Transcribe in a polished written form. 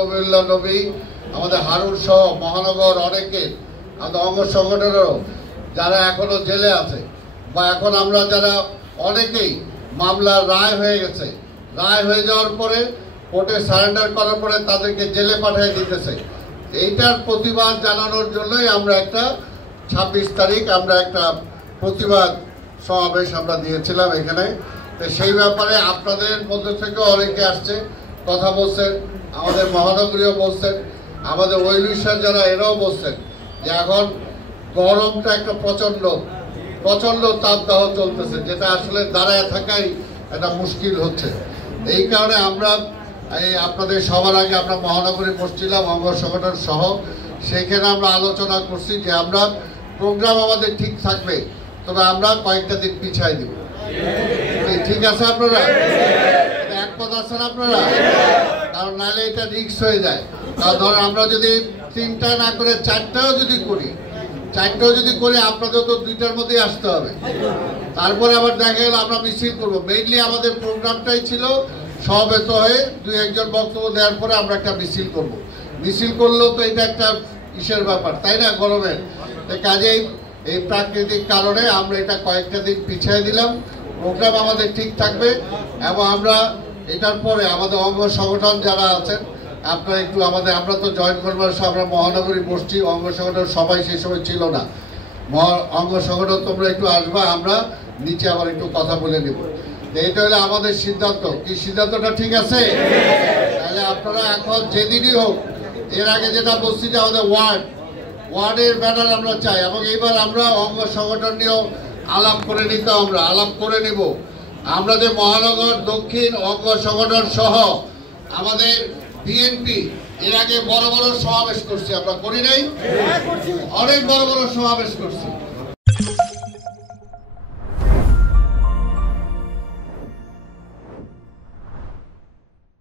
নবীউল্লাহ নবী, আমাদের হারুন সহ মহানগর অনেকে, আমাদের অঙ্গ সংগঠনেরও যারা এখনো জেলে আছে, বা এখন আমরা যারা অনেকেই মামলার রায় হয়ে গেছে, রায় হয়ে যাওয়ার পরে কোর্টে সারেন্ডার করার পরে তাদেরকে জেলে পাঠিয়ে দিতেছে। এইটার প্রতিবাদ জানানোর জন্যই আমরা একটা 26 তারিখ আমরা একটা প্রতিবাদ সমাবেশ আমরা দিয়েছিলাম এখানে। তো সেই ব্যাপারে আপনাদের মধ্যে থেকে অনেকে আসছে, কথা বলছেন, আমাদের মহানগরীও বলছেন, আমাদের ওইলিশার যারা এরাও বলছেন যে এখন গরমটা একটা প্রচন্ড তাপদাহ চলতেছে, যেটা আসলে দাঁড়ায় থাকাই একটা মুশকিল হচ্ছে। এই কারণে আমরা আপনাদের সবার আগে আমরা মহানগরী বসছিলাম অঙ্গ সংগঠন সহ, সেখানে আমরা আলোচনা করছি যে আমরা প্রোগ্রাম আমাদের ঠিক থাকবে, তবে আমরা কয়েকটা দিন পিছাই দিব। ঠিক আছে আপনারা একমত আছেন আপনারা? কারণ নাহলে এটা রিস্ক হয়ে যায়। কারণ ধর আমরা যদি 3টা না করে 4টাও যদি করি আপনাদের তো 2টার মধ্যেই আসতে হবে। তারপরে আবার দেখা গেল আমরা মিছিল করবো। মেইনলি আমাদের প্রোগ্রামটাই ছিল সমবেত হয়ে 2-1 বক্তব্য দেওয়ার পরে আমরা একটা মিছিল করব। মিছিল করলেও তো এটা একটা ইসের ব্যাপার, তাই না, গরমের। কাজেই এই প্রাকৃতিক কারণে আমরা এটা কয়েকটা দিন পিছিয়ে দিলাম। প্রোগ্রাম আমাদের ঠিক থাকবে এবং আমরা এটার পরে আমাদের অঙ্গ সংগঠন যারা আছেন আপনারা একটু আমরা তো জয়েন করবার আমরা মহানগরী বসছি, অঙ্গ সংগঠন সবাই সেই সময় ছিল না। অঙ্গ সংগঠন তোমরা একটু আসবা, আমরা নিচে আবার একটু কথা বলে নেব। এটা হলো আমাদের সিদ্ধান্ত। কি সিদ্ধান্তটা ঠিক আছে? তাহলে আপনারা এখন যেদিনই হোক, এর আগে যেটা বলছি যে আমাদের ওয়ার্ডের ব্যানার আমরা চাই, এবং এইবার আমরা অঙ্গ সংগঠন নিয়েও আলাপ করে নিব। আমরা যে মহানগর দক্ষিণ অঙ্গ সংগঠন সহ আমাদের বিএনপি এর আগে বড় সমাবেশ করছি, আমরা করি নাই? অনেক বড় সমাবেশ করছি।